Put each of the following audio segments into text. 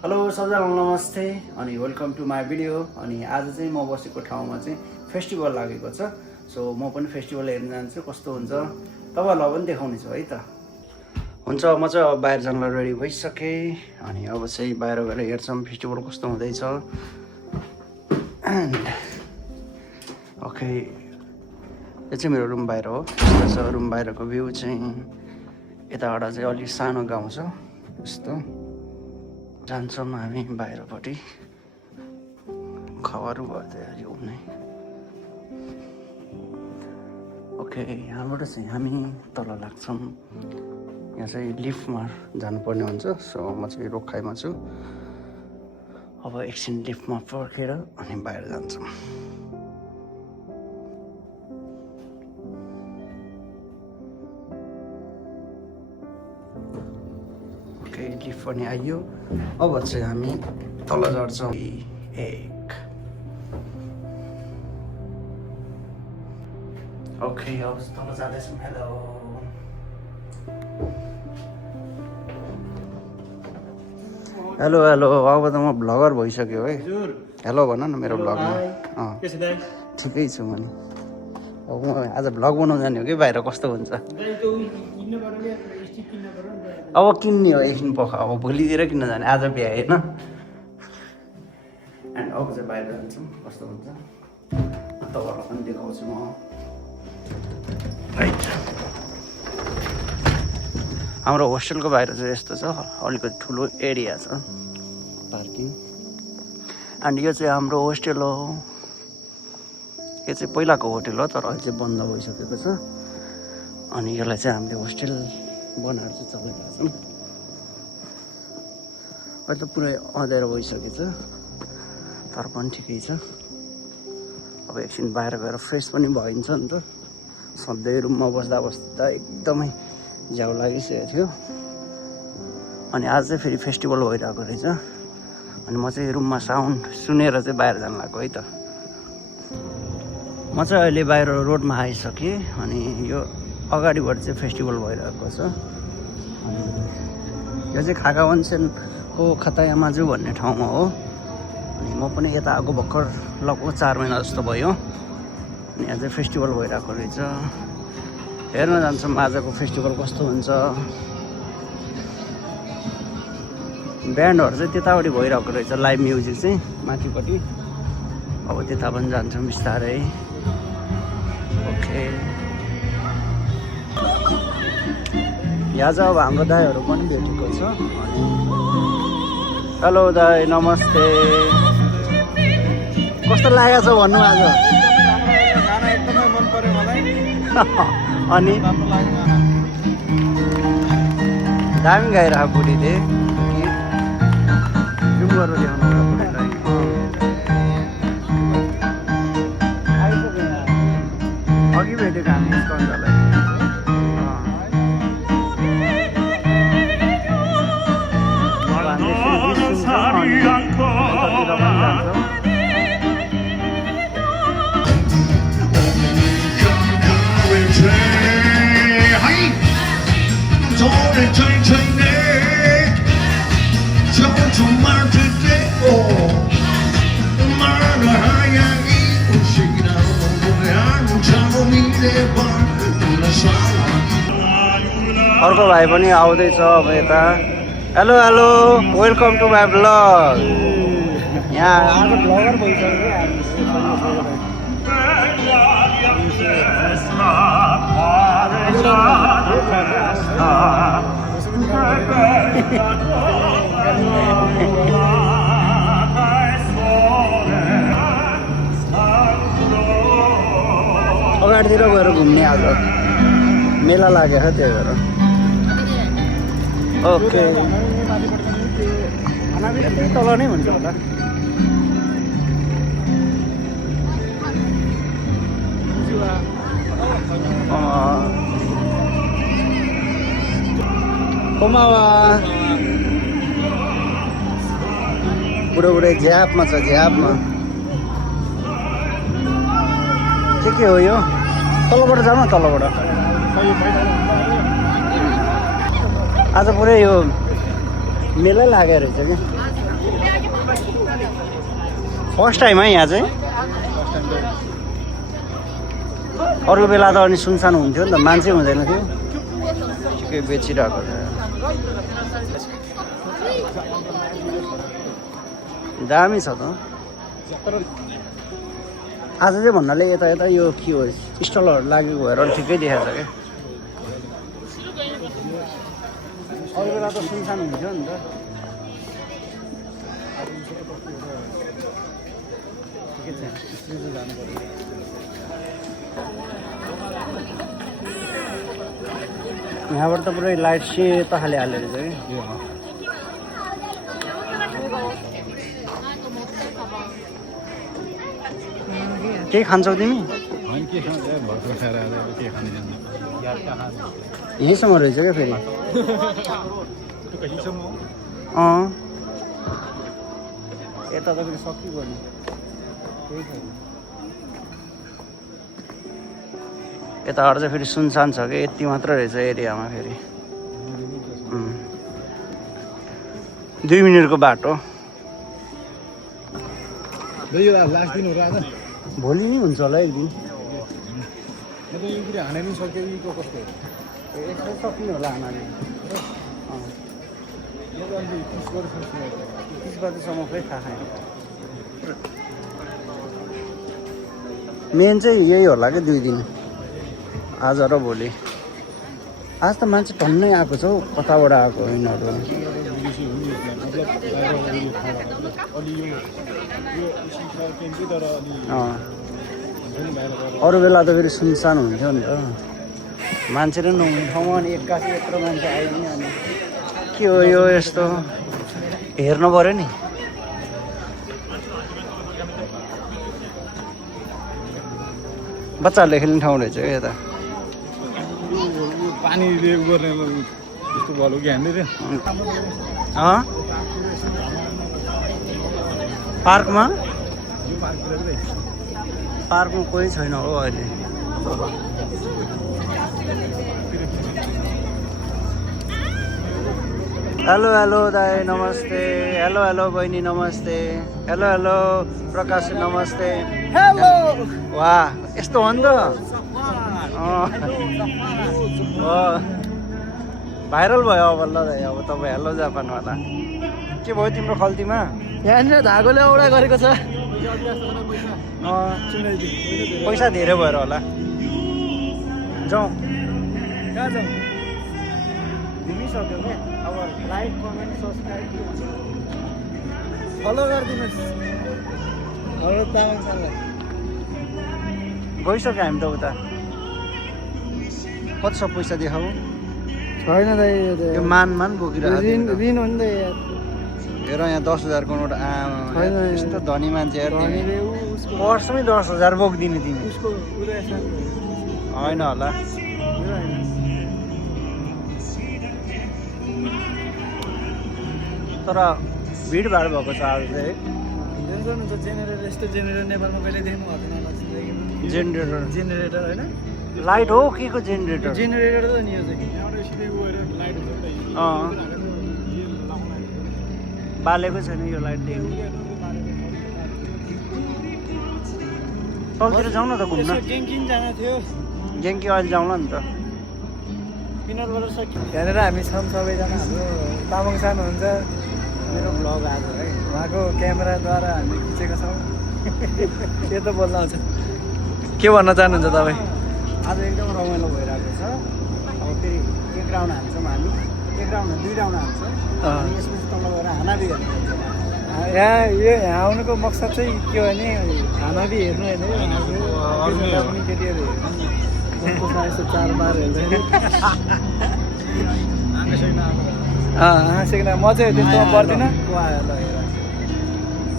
Hello सबैजनालाई नमस्ते अनि वेलकम टु माई भिडियो। अनि आज चाहिँ म बसेको ठाउँमा चाहिँ फेस्टिभल लागेको छ। सो म पनि फेस्टिभल हेर्न जान्छु, कस्तो हुन्छ तपाईँहरूलाई पनि देखाउने छु है त। हुन्छ, म चाहिँ अब बाहिर जानलाई रेडी भइसकेँ अनि अब चाहिँ बाहिर गएर हेर्छौँ फेस्टिभल कस्तो हुँदैछ। एन्ड ओके, यो चाहिँ मेरो रुम बाहिर हो। यस्तो छ रुम बाहिरको भ्यू चाहिँ। यताबाट चाहिँ अलिक सानो गाउँ छ, यस्तो जान्छौँ हामी बाहिरपट्टि। खबरहरू गर्दै यो नै। ओके, यहाँबाट चाहिँ हामी तल लाग्छौँ। यहाँ चाहिँ लिफ्टमा जानुपर्ने हुन्छ। सो म चाहिँ रोकाइमा छु। अब एकछिन लिफ्टमा पर्खेर अनि बाहिर जान्छौँ। ओके, लिफ्ट पनि आइयो। अब चाहिँ हामी तल झर्छौँ। एक ओके, अब तल जाँदैछौँ। हेलो हेलो हेलो, अब त म भ्लगर भइसक्यो है। हेलो भन न मेरो भ्लगमा। ठिकै छु म नि। अब म आज भ्लग बनाउनु जाने हो कि बाहिर कस्तो हुन्छ। अब किन्ने हो एकछिन पख, अब भोलितिर किन्न जाने, आज भ्या होइन। एन्ड अब चाहिँ बाहिर जान्छौँ, कस्तो हुन्छ तपाईँहरूलाई पनि देखाउँछु म। राइट, हाम्रो होस्टेलको बाहिर चाहिँ यस्तो छ, अलिकति ठुलो एरिया छ पार्किङ। एन्ड यो चाहिँ हाम्रो होस्टेल हो। यो चाहिँ पहिलाको होटेल हो, तर अहिले चाहिँ बन्द भइसकेको छ। अनि यसलाई चाहिँ हामीले होस्टेल बनाएर चाहिँ चलाइरहेको छौँ। अहिले त पुरै अँध्यारो भइसकेको छ, तर पनि ठिकै छ। अब एकछिन बाहिर गएर फ्रेस पनि भइन्छ नि त। सधैँ रुममा बस्दा बस्दा एकदमै झ्याउ लागिसकेको थियो। अनि आज चाहिँ फेरि फेस्टिभल भइरहेको रहेछ। अनि म चाहिँ रुममा साउन्ड सुनेर चाहिँ बाहिर जानु लाग्यो है त। म चाहिँ अहिले बाहिर रोडमा आइसकेँ। अनि यो अगाडिबाट चाहिँ फेस्टिभल भइरहेको छ। अनि यो चाहिँ खाका वनसेनको खतायामाजु भन्ने ठाउँमा हो। अनि म पनि यता आएको भर्खर लगभग 4 महिना जस्तो भयो। अनि आज फेस्टिभल भइरहेको रहेछ, हेर्न जान्छौँ आजको फेस्टिभल कस्तो हुन्छ। ब्यान्डहरू चाहिँ त्यतापट्टि भइरहेको रहेछ, लाइभ म्युजिक चाहिँ माथिपट्टि। अब त्यता पनि जान्छौँ बिस्तारै। ओके, यहाँ चाहिँ अब हाम्रो दाईहरू पनि भेटेको छ। हेलो दाई, नमस्ते। कस्तो लागेको छ भन्नु आज? गाना एकदमै मन पर्यो मलाई। अनि दामी गाइरहेको बुढीले गीत। जुम गरेर ल्याउनु पर्यो बुढीलाई। अघि भेटेको हामी स्कन्दालाई। अर्को भाइ पनि आउँदैछ अब यता। Hello hello, welcome to my blog. यहाँ आज ब्लगर भइसक्यो। अगाडितिर गएर घुम्ने आज मेला लागेको छ, त्यही भएर। ओके, तल नै हुन्छ होला। कोमावा बुढो झ्यापमा छ, झ्यापमा के हो यो? तलबाट जाऊ न, तलबाट। आज पुरै यो मेलै लागेको रहेछ क्या। फर्स्ट टाइम है यहाँ चाहिँ अरू बेला त अनि सुनसान हुन्थ्यो नि त मान्छे हुँदैन थियो के बेचिरहेको दामी छ त आज चाहिँ भन्नाले यता यता यो के हो स्टलहरू लागेको भएर ठिकै देखाएको छ क्या अरू बेला त सुनसान हुन्थ्यो नि त ठिकै छ जानु पर्यो यहाँबाट त पुरै लाइट सेतो खाले हालेर चाहिँ केही खान्छौ तिमी यहीँसम्म रहेछ क्या फेरि यता त फेरि सकियो नि त्यही छैन यताबाट चाहिँ फेरि सुनसान छ कि यति मात्र रहेछ एरियामा फेरि 2 मिनटको बाटो लास्ट दिन हो र आज भोलि नै हुन्छ होला एक दिन यो कुरा हाने नि सक्यो यो कस्तो यसो सक्ने होला हानाले 30 बजेसम्म खै थाहा छैन मेन चाहिँ यही होला कि 2 दिन आज र भोलि आज त मान्छे टन्नै आएको छ हौ कताबाट आएको यिनीहरू अरू बेला त फेरि सुनसान हुन्थ्यो नि त मान्छे नै नहुने ठाउँमा अनि एक्कासी यत्रो मान्छे आयो नि अनि के हो यो यस्तो हेर्नु पऱ्यो नि बच्चाहरूले खेल्ने ठाउँ रहेछ क्या यता पानी गर्ने जस्तो भयो कि हान्दै थियो पार्कमा पार्कमा कोही छैन हो अहिले हेलो हेलो दाइ नमस्ते हेलो हेलो बहिनी नमस्ते हेलो हेलो प्रकाश नमस्ते हेलो वाह यस्तो हो नि त भाइरल भयो अब ल दाइ अब तपाईँ हेलो जापानवाला के भयो तिम्रो खल्तीमा यहाँनिर धागोले औडा गरेको छ पैसा धेरै भएर होला जाउँ कहाँ जाउँ घुमिसक्यो क्या अब लाइक कमेन्ट सब्सक्राइब फलो गरिदिनुहोस् अरू तामाङसँगलाई गइसक्यो हामी त उता कति छ पैसा देखाऊ छैन दाइ त्यो मान बोकिरहेको ऋण हो नि त यार हेर यहाँ 10,000को नोट छैन यस्तो धनी मान्छे यार तिमी धनीले वर्षमै 10,000 बोकिदिने तिमी उसको होइन होला तर भिडभाड भएको छ आज चाहिँ जेनेरेटर यस्तो जेनेरेटर नेपालमा कहिले देख्नु भएको जेनेरेटर जेनेरेटर होइन लाइट हो के को जेनेरेटर जेनेरेटर त नि यो चाहिँ बालेको छैन यो लाइट देख्नु तलतिर जाउँ न त घुम्न गेङकिन जानु थियो गेङकी अहिले जाउँला नि त पिनलबाट सक्यो यहाँनिर हामी छौँ सबैजना हाम्रो तामाङ सानो हुन्छ मेरो ब्लग आज है उहाँको क्यामेराद्वारा हामी खिचेको छौँ त्यो त बोल्न आउँछ के भन्न चाहनुहुन्छ तपाईँ आज एकदम रमाइलो भइरहेको छ अब फेरि 1 राउन्ड हान्छौँ हामी 1 राउन्ड 2 राउन्ड हान्छौँ अनि यसपछि तल गएर हानाबी हेर्नु यहाँ आउनुको मकसद चाहिँ के हो भने हानाबी हेर्नु होइन पनि केटीहरू हेर्नु 4 हेर्दैन सेक्ना म चाहिँ त्यस्तोमा पर्दिनँ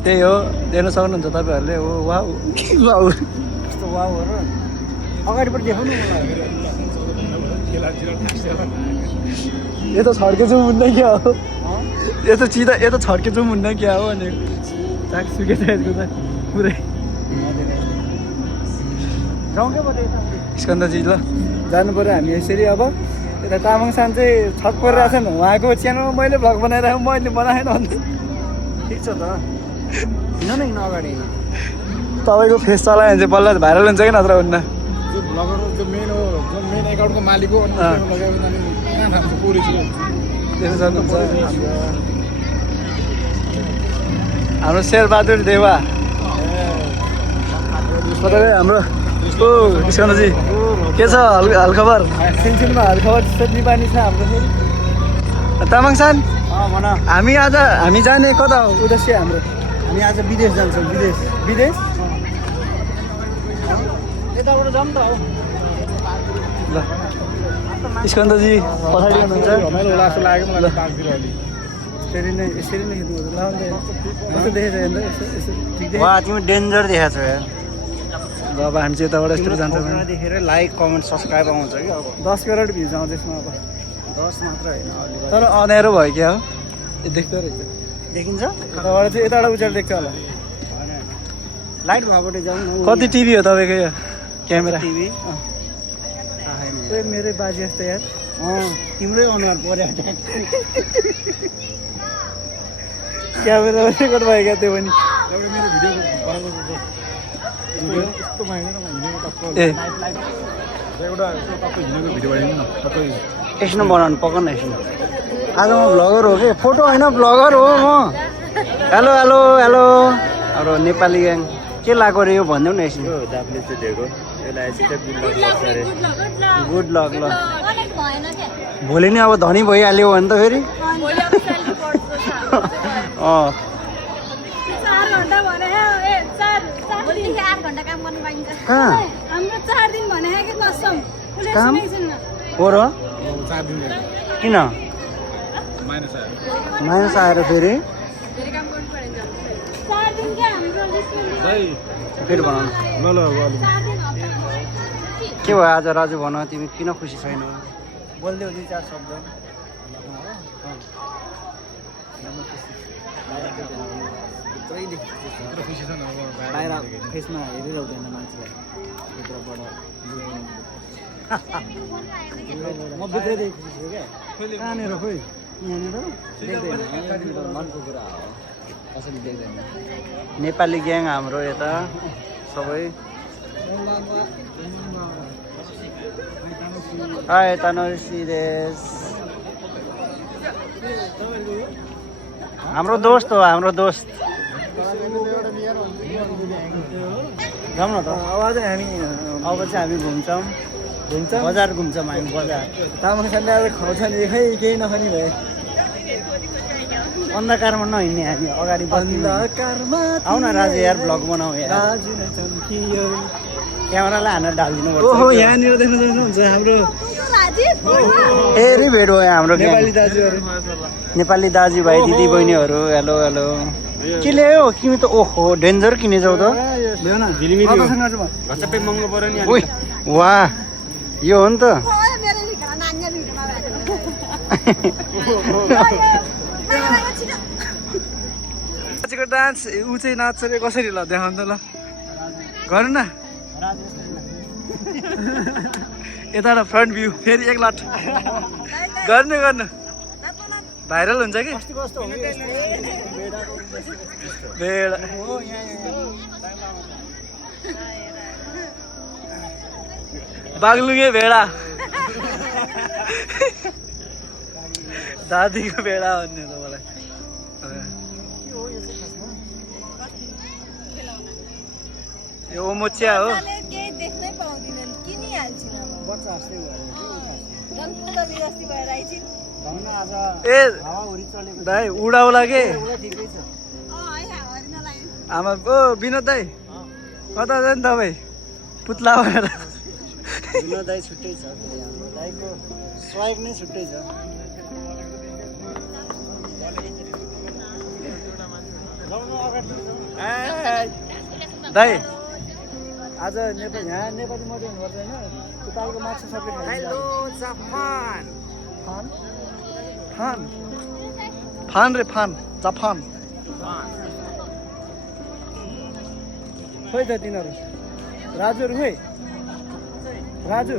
त्यही हो देख्न सक्नुहुन्छ तपाईँहरूले हो वाउ वाउ यस्तो वाउहरू अगाडिपट्टि देखाउनु यो त छड्के जाउँ मुन्ना क्या हो यो त सिधा यो त छड्के जाउँ मुन्ना क्या हो अनि चाक सुके छ यसको त पुरै जाउँ क्या बटे स्कन्दजी ल जानु पऱ्यो हामी यसरी अब यता तामाङ सान चाहिँ छक परिरहेको छ नि उहाँको च्यानलमा मैले भ्लग बनाइरहेको मैले बनाएन अन्त ठिक छ त हिँड न अगाडि हिँड तपाईँको फेस चलायो भने चाहिँ बल्ल भाइरल हुन्छ कि नत्र हुन्न जो ब्लगर हो जो मेन एकाउन्टको मालिक हो अनि लगायो भने कहाँ थाहा पुरै छु त्यसो गर्नुहुन्छ हाम्रो शेरबहादुर देवा हाम्रो ओ किशनजी के छ हालखबर सिनसिनमा हालखबर नेपाली छ हाम्रो फेरि तामाङ सान भन हामी जाने कता हो उद्देश्य हाम्रो हामी आज विदेश जान्छौँ विदेश यताबाट जाउँ त हो ल स्कन्दजी पछाडि हुनुहुन्छ रमाइलो होला जस्तो लाग्यो मलाई पार्कतिर अलि यसरी नै खिच्नु ल कस्तो देखेछ हेर्नु यसो ठिक देखेछ वा तिमी डेन्जर देखाएको छ यार ल अब हामी चाहिँ यताबाट यस्तो जान्छौँ देखेर लाइक कमेन्ट सब्सक्राइब आउँछ कि अब 10 करोड भ्युज आउँछ यसमा अब 10 मात्र होइन अलि तर अँध्यारो भयो क्या हो यो देख्दो रहेछ देखिन्छ यताबाट चाहिँ यताबाट उज्यालो देख्छ होला लाइट भएबाट जाउँ न कति टिभी हो तपाईँको यो क्यामेरा टिभी ए मेरै बाजे जस्तो यार तिम्रै अनुहार पर्यो क्यामेरा रेकर्ड भयो क्या त्यो पनि एउटा मेरो भिडियो बनाएको यस्तो भएन म हिँडेको टक्क ए एउटा यसो टक्क हिँडेको भिडियो बनाइदिनु न टक्क एकछिन बनाउनु पकाउनु एकछिन आज म भ्लगर हो कि फोटो होइन भ्लगर हो म हेलो हेलो हेलो हाम्रो नेपाली ग्याङ के लगाएको रे यो भनिदेऊ न एकछिन गुड लक ल भोलि नै अब धनी भइहाल्यो भने त फेरि अँ कहाँ काम हो र 4 दिन किन माइनस आयो माइनस आएर फेरि फेरि बनाउनु ल के भयो आज राजु भन तिमी किन खुसी छैनौ बोलिदेऊ 2-4 शब्द खुसी छ न बाहिर फेसमा हेरिरहँदैन मान्छेलाई भित्रबाट म भित्रैदेखि खुसी छु क्या कहाँनिर खोइ यहाँनिर देख्दैन मनको कुरा हो कसैले देख्दैन नेपाली ग्याङ हाम्रो यता सबै हाय तनुसी देश हाम्रो दोस्त हो हाम्रो दोस्त जाउँ न त अब चाहिँ हामी अब चाहिँ हामी घुम्छौँ बजार घुम्छौँ हामी बजार तामाङ सानले अब खुवाउँछ नि खै केही नखाने भए अन्धकारमा नहिँड्ने हामी अगाडि अन्धकारमा आऊ न राजु यार भ्लग बनाऊ यार राजु नै चम्कियो क्यामेरालाई हानेर ढालिदिनु ओहो पर्छ यहाँनिर देख्न सक्नुहुन्छ हाम्रो फेरि भेट भयो हाम्रो नेपाली दाजुहरू नेपाली दाजुभाइ दिदी बहिनीहरू हेलो हेलो के ल्यायो किमी त ओहो डेन्जर किनेछौ त ल्याउ न कतासँग छु म घचप्पै महँगो पर्यो नि उही वाह यो हो नि त नाचेको डान्स ऊ चाहिँ नाच्छ रे कसरी ल देखाउनु त ल गर्नु न यताबाट फ्रन्ट भ्यू फेरि एक लट गर्नु भाइरल हुन्छ कि भेडा बागलुङे भेडा दादीको भेडा भन्ने तपाईँलाई यो ओमोचिया हो ए दाइ उडाउला के आमा ओ विनोद दाइ कता जाने तपाईँ पुत्ला भएर विनोद दाइ छुट्टै छ दाइको स्वाइग नै छुट्टै छ दाइ आज नेपाली यहाँ नेपाली मात्रै हुनुपर्छ होइन उताको माछा सबै फान रे फान जापान खोइ त तिनीहरू राजुहरू खोइ राजु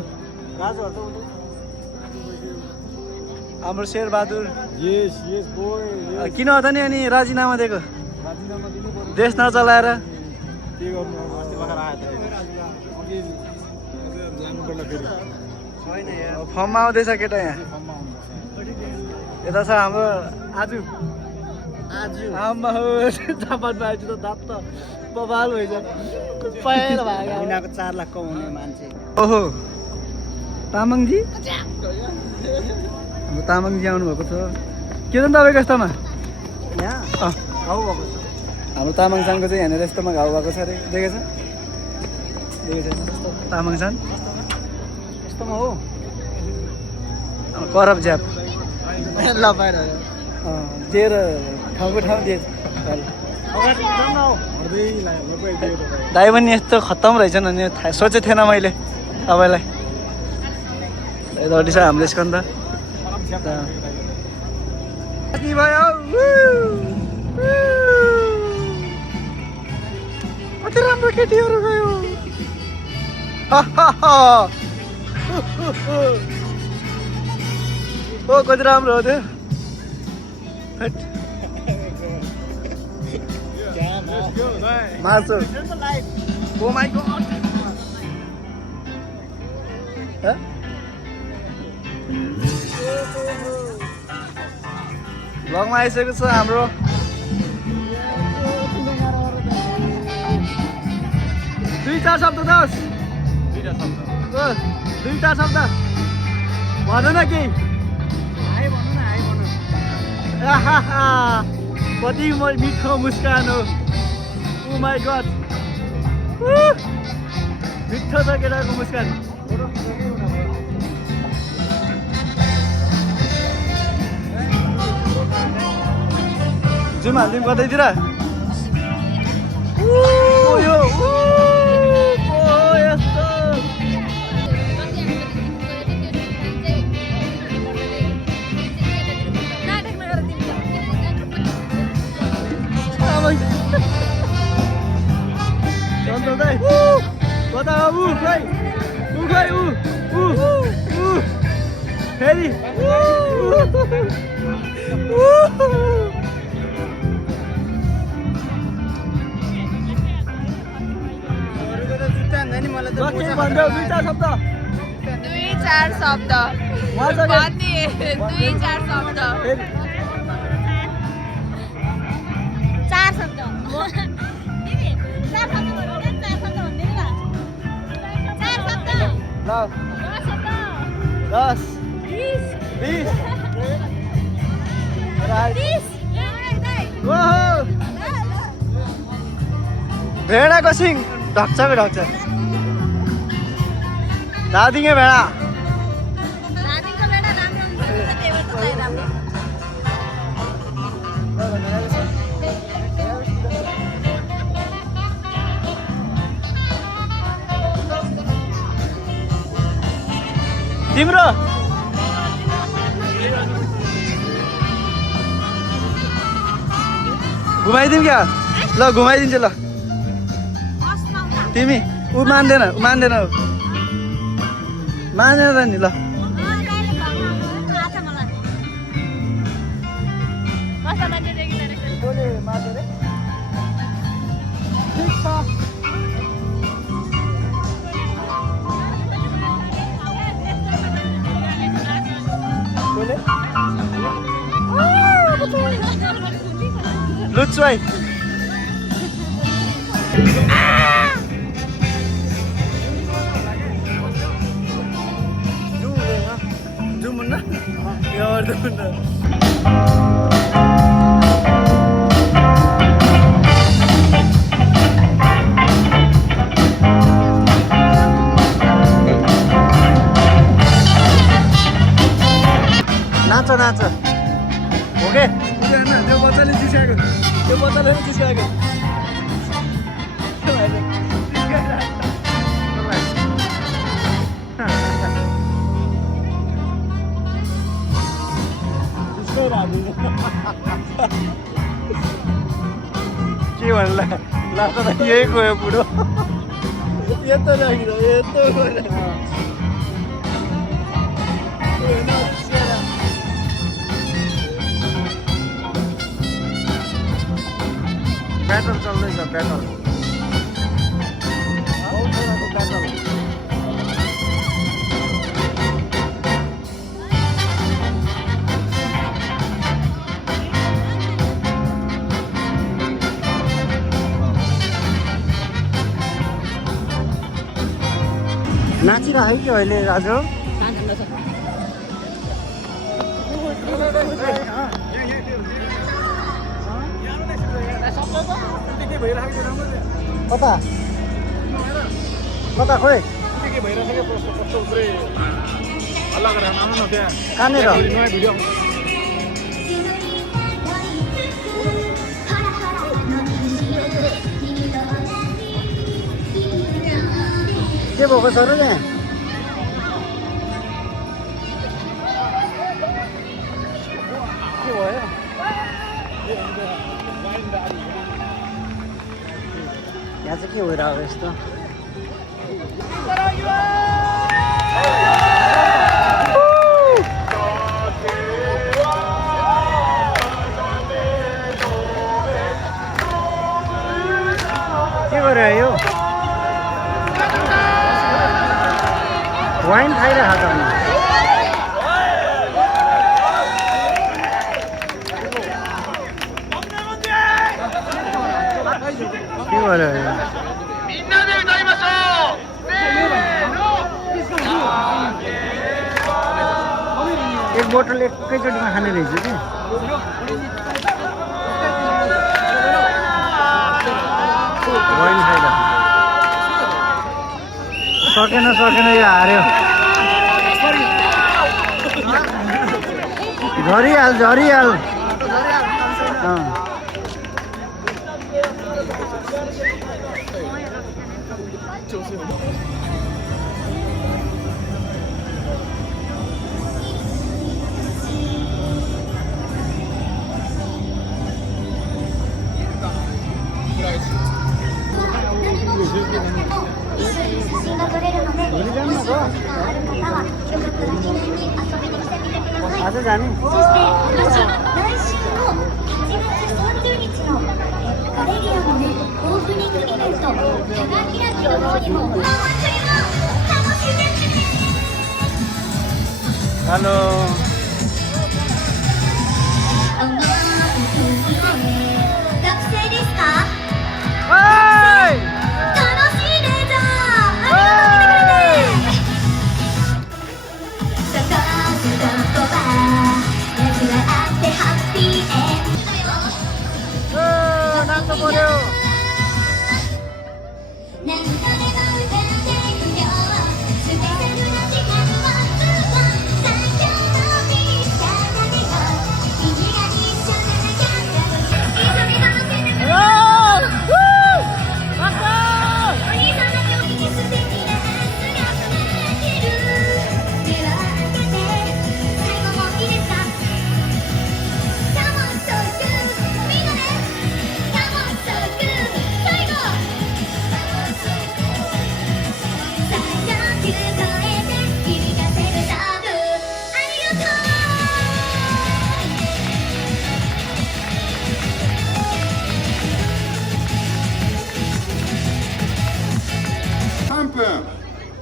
हाम्रो शेरबहादुर यस बोय किन हो त नि अनि राजीनामा दिएको राजीनामा दिनु पर्यो देश नचलाएर के गर्नु अब अस्ति भर्खर आयो अघि जानु पर्ला फेरि फर्ममा आउँदैछ केटा यहाँ फर्ममा आउनुपर्छ यता छ हाम्रो आज आमा हो जापानमा आएपछि त दाँत त बबाल भइन्छ पहिलो भाग महिनाको 4 लाख कमाउने मान्छे ओहो तामाङजी हाम्रो तामाङजी आउनुभएको छ के छ तपाईँको यस्तोमा यहाँ घाउ भएको छ हाम्रो तामाङसानको चाहिँ यहाँनिर यस्तोमा घाउ भएको छ अरे देखेछ तामाङसान यस्तोमा हो करप ज्याप ल बाहिर दिएर ठाउँको ठाउँ दिएछ हर्दै लगाइदियो तपाईँ दाइ पनि यस्तो खत्तम रहेछ नि सोचेको थिएन मैले तपाईँलाई यतापट्टि छ हाम्रो स्कन्द भयो कति राम्रो केटीहरू गयो ओ कति राम्रो हो त्यो मार्छु ओ माई गॉड भ्लगमा आइसकेको छ हाम्रो दुईटा शब्द दस दुईटा शब्द भन न केही कति मिठो मुस्कान हो ओ माई गॉड मिठो छ केटाको मुस्कान जुम हालिदिउँ कतैतिर यो यस्तो कता ऊ खै फेरि भनिदेऊ दुईटा शब्द 2-4 शब्द भनिदिए 2-4 शब्द 4 शब्द 4 शब्द ल 10 20 भेडाको सिङ ढक्छको ढक्छ दादिङे भेडा तिम्रो घुमाइदिउँ क्या ल घुमाइदिन्छु ल तिमी ऊ मान्दैन मान्दैन नि ल लुच्वाई नाच नाच ओके त्यो बच्चाले जिस्काएको त्यो बच्चाले पनि जिस्काएको के भन्ला लास्ट त यही गयो बुढो यस्तो राखिद यस्तो ब्याटल चल्दैछ ब्याटल नाचिरहेको कि अहिले राजु कता कता खोइ के भइरहेको छ कस्तो पुरै हल्ला गरेर आउनु न त्यहाँ कहाँनिर नयाँ भिडियो के भएको छ र त्यहाँ के भयो यहाँ चाहिँ के भइरहेको यस्तो के गरेर यो वाइन खाइरहेको छ अनि के गरेर यो एक बोतल एकैचोटिमा खाने रहेछ कि वाइन खाइरहेको सकेन यो हार्यो झरिहाल आज जाने हेलो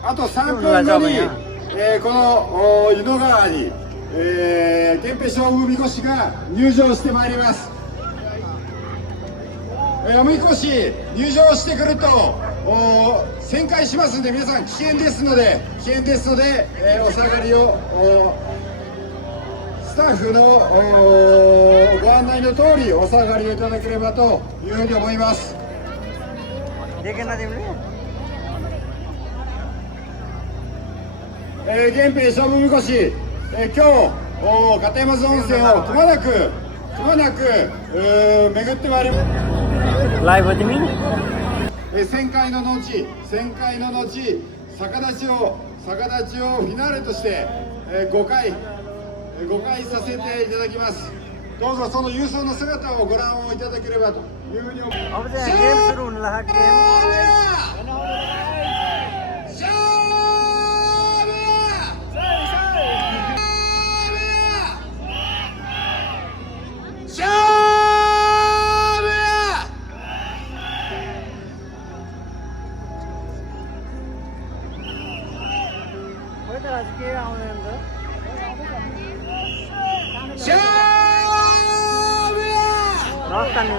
あと3分後に、この湯の川に、源平将軍みこしが入場してまいります。おみこし入場してくると旋回しますんで、皆さん危険ですので、お下がりをスタッフのご案内の通りお下がりをいただければというふうに思います。源平将軍みこし、今日片山津温泉をくまなく巡ってまいります。ライブで見る旋回の後逆立ちをフィナーレとして5回させていただきます。どうぞその勇壮な姿をご覧をいただければというふうに思います。आउँदैन त रस्ता नि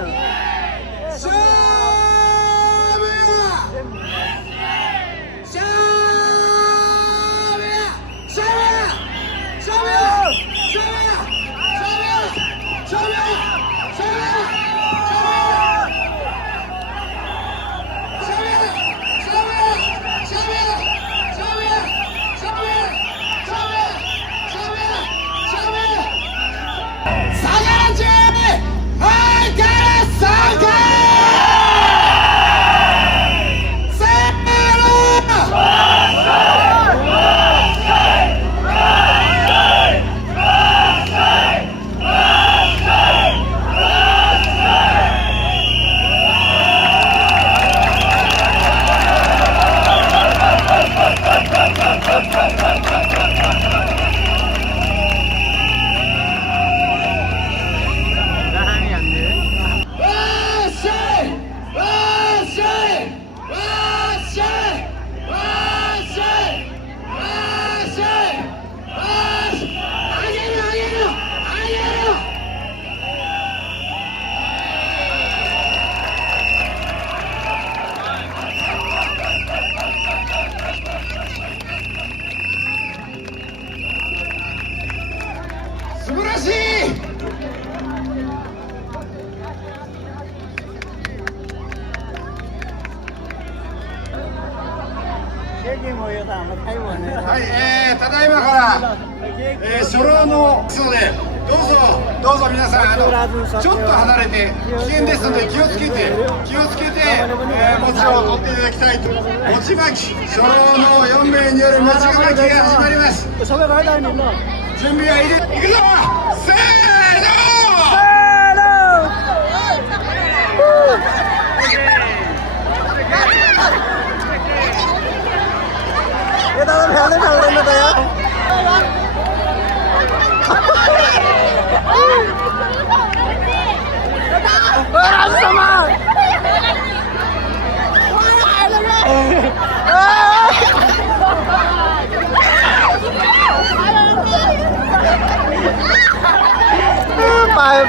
はい、ただいまから、初老のですので、どうぞ皆さんちょっと離れて危険ですので気をつけて、餅を取っていただきたいと。餅まき、初老の4名による餅まきが始まります。準備はいくぞ、せーの。फ्याल्दैन त यार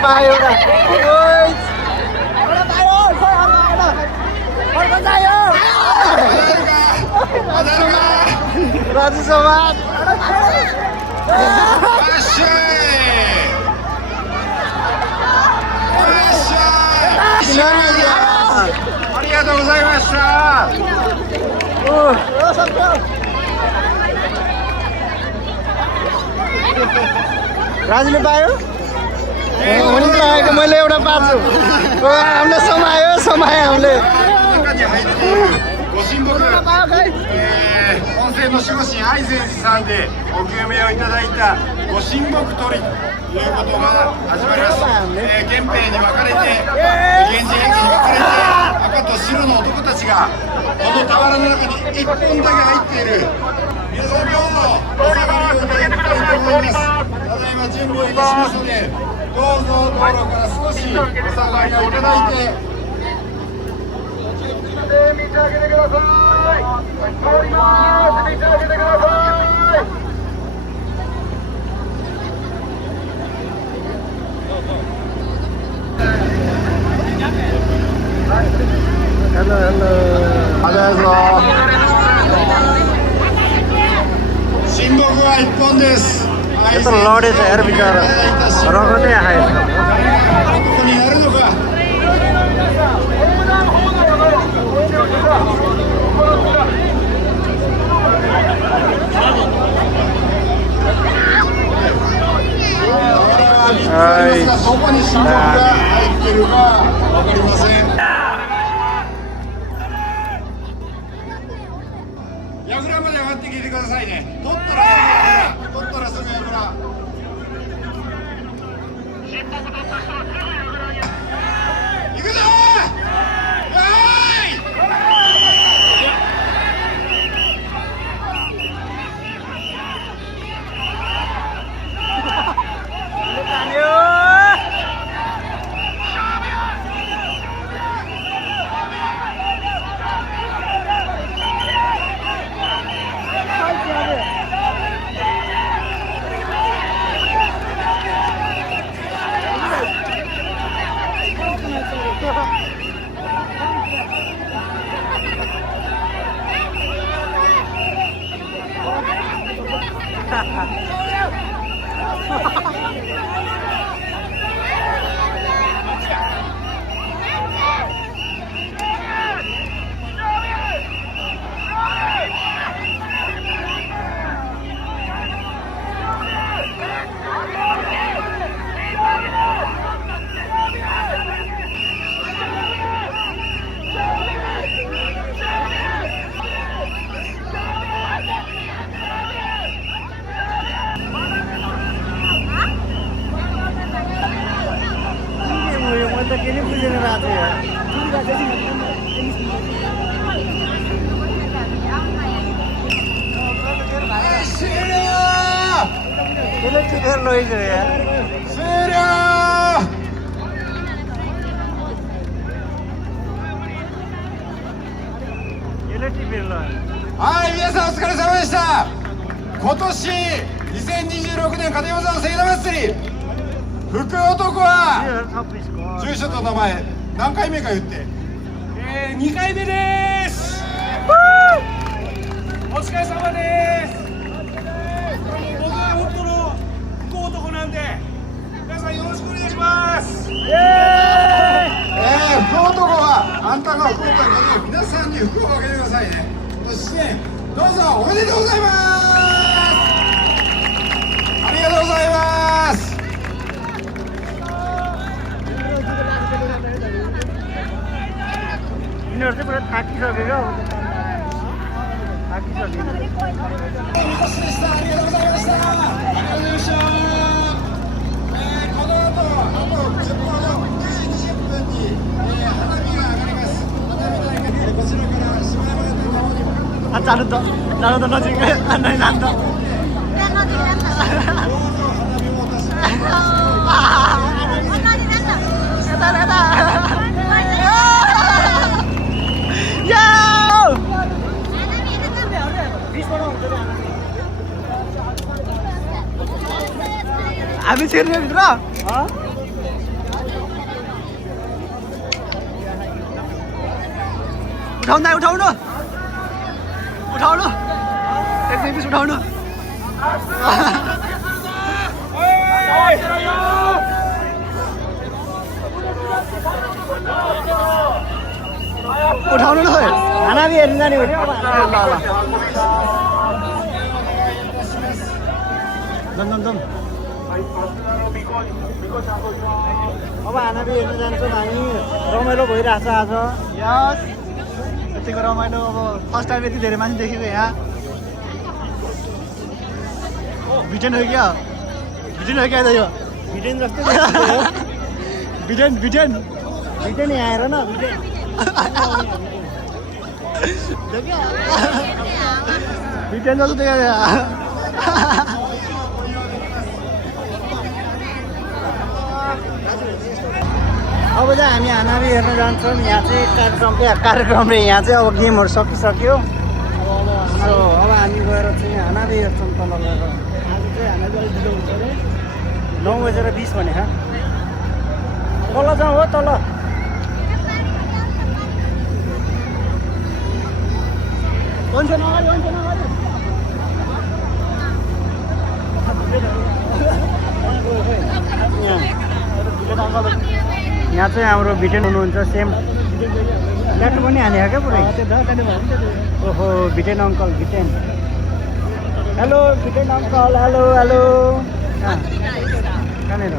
पायो राजु समाजありがとうございました。राजुले पायो हुनु पाएको मैले एउटा पाछु हामीले समायो हामीलेご神木、温泉の守護神愛禅寺さんでお救命をいただいたご神木取りということが始まります。憲兵に分かれて、源氏兵器に分かれて、赤と白の男たちがこの俵の中に1本だけ入っている。皆さんどうぞお下がりをいただきたいと思います。ただいま準備をいたしますので、どうぞ道路から少しお下がりをいただいて。道上げてください。通ります。道上げてください。हेलो神木は1本です。यस्तो लडेछ यार बिचरा रगतै आएछここにやるのか。そこに神木が入ってるかわかりません。櫓まで上がってきてくださいね。取ったらすぐ櫓。はい、皆さんお疲れ様でした。今年2026年片山さん聖田祭り、福男は住所と名前何回目か言って。2回目です。お疲れ様です。僕は本当の福男なんで、皆さんよろしくお願いします。福男はあんたが福岡に限る皆さんに福をあげてくださいね。今年1年どうぞおめでとうございます。ありがとうございます。यिनीहरू चाहिँ पुरा थाकिसक्यो क्या थाकिसक्यो 私でした。ありがとうございました。ありがとうございました。この後あと10分ほど9時20分に、花火が上がります。花火大会こちらから島山学園の方にも。あ、なるほど、なるほど、なるほど、なんだ。हामी छिर्ने भित्र उठाउनु उठाउनु उठाउनु एक दुई पिस उठाउनु उठाउनु न खाना भी हेर्नु जाने दम अब खाना भी हेर्नु जान्छौँ हामी रमाइलो भइरहेछ आज यस यतिको रमाइलो अब फर्स्ट टाइम यति धेरै मान्छे देखेको यहाँ भिटेन हो क्या यो भिटेन जस्तो भिटेन यहाँ आएर न भिटेन जस्तो देखा अब चाहिँ हामी हानाबी हेर्न जान्छौँ यहाँ चाहिँ कार्यक्रमले यहाँ चाहिँ अब गेमहरू सकिसक्यो सो अब हामी गएर चाहिँ हानाबी हेर्छौँ तल गएर आज चाहिँ हानाबी अलिक ढिलो हुन्छ अरे 9:20 भने तल जाउँ हो तल यहाँ चाहिँ हाम्रो भिटेन हुनुहुन्छ सेम ल्याटो पनि हालेको क्या पुरै ओहो VTEN uncle VTEN hello VTEN uncle hello hello कहाँनिर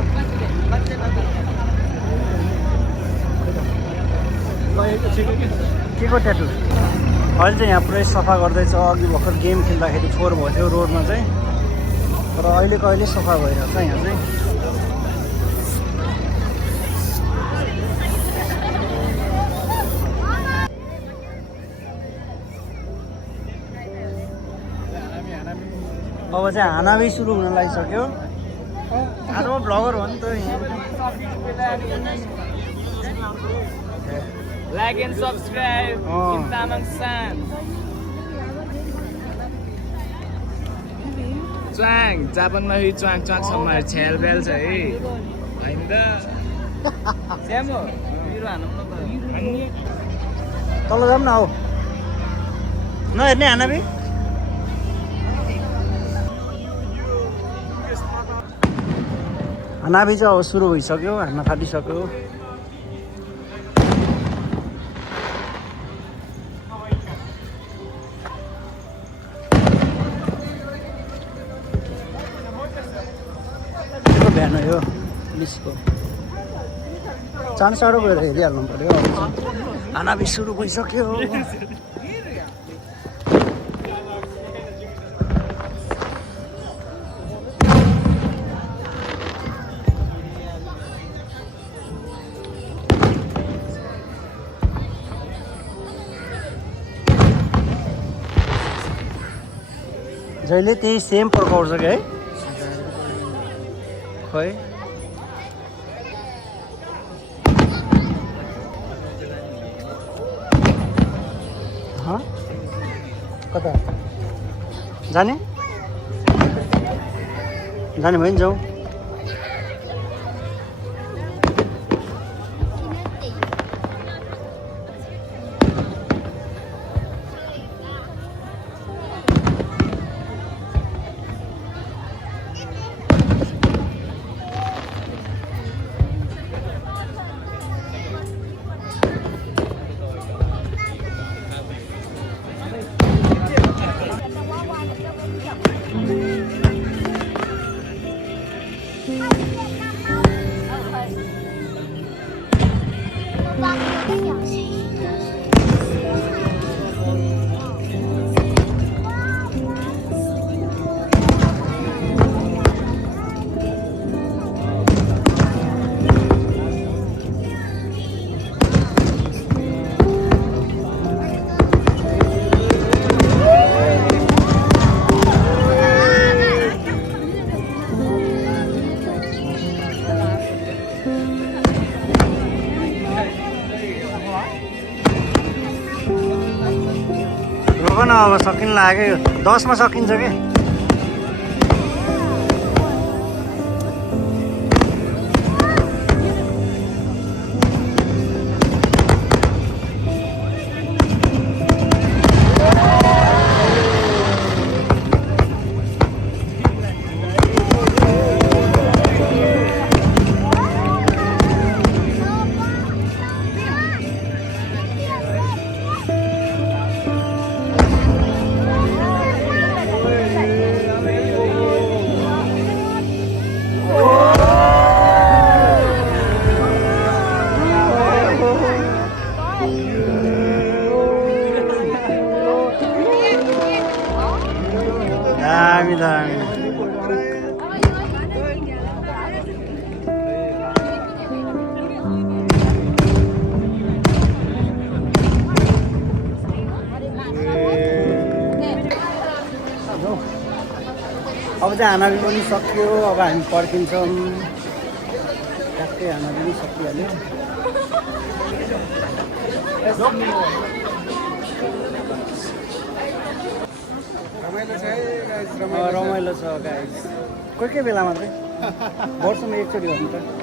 के को ट्याटु अहिले चाहिँ यहाँ पुरै सफा गर्दैछ अघि भर्खर गेम खेल्दाखेरि फोहोर भयो थियो रोडमा चाहिँ तर अहिलेको अहिले सफा भइरहेछ यहाँ चाहिँ अब चाहिँ हानाबी सुरु हुन लागिसक्यो आरो ब्लगर हो नि त Like and subscribe in Tamang San. Chuang, जापानमा हि च्वाङ च्वाङसम्म छेल बेल छ है हैन त स्यामो बिरु हानौँ न तल जाऊँ न हौ नहेर्ने हानाबी हानाबी चाहिँ अब सुरु भइसक्यो हान्न थालिसक्यो बिहान यो पुलिसको चाँडो चाँडो गएर हेरिहाल्नु पऱ्यो हानाबी सुरु भइसक्यो जहिले त्यही सेम पकाउँछ कि है खै कता जाने जाने भयो नि जाउँ रोग न अब सकिन लाग्यो 10 मा सकिन्छ कि दामी दामी अब चाहिँ हानाबी पनि सक्यो अब हामी पर्खिन्छौँ ट्याक्कै हानाबी पनि सकिहाल्यो रमाइलो छ गाइस कोही कोही बेला मात्रै वर्षमा एकचोटि हो नि त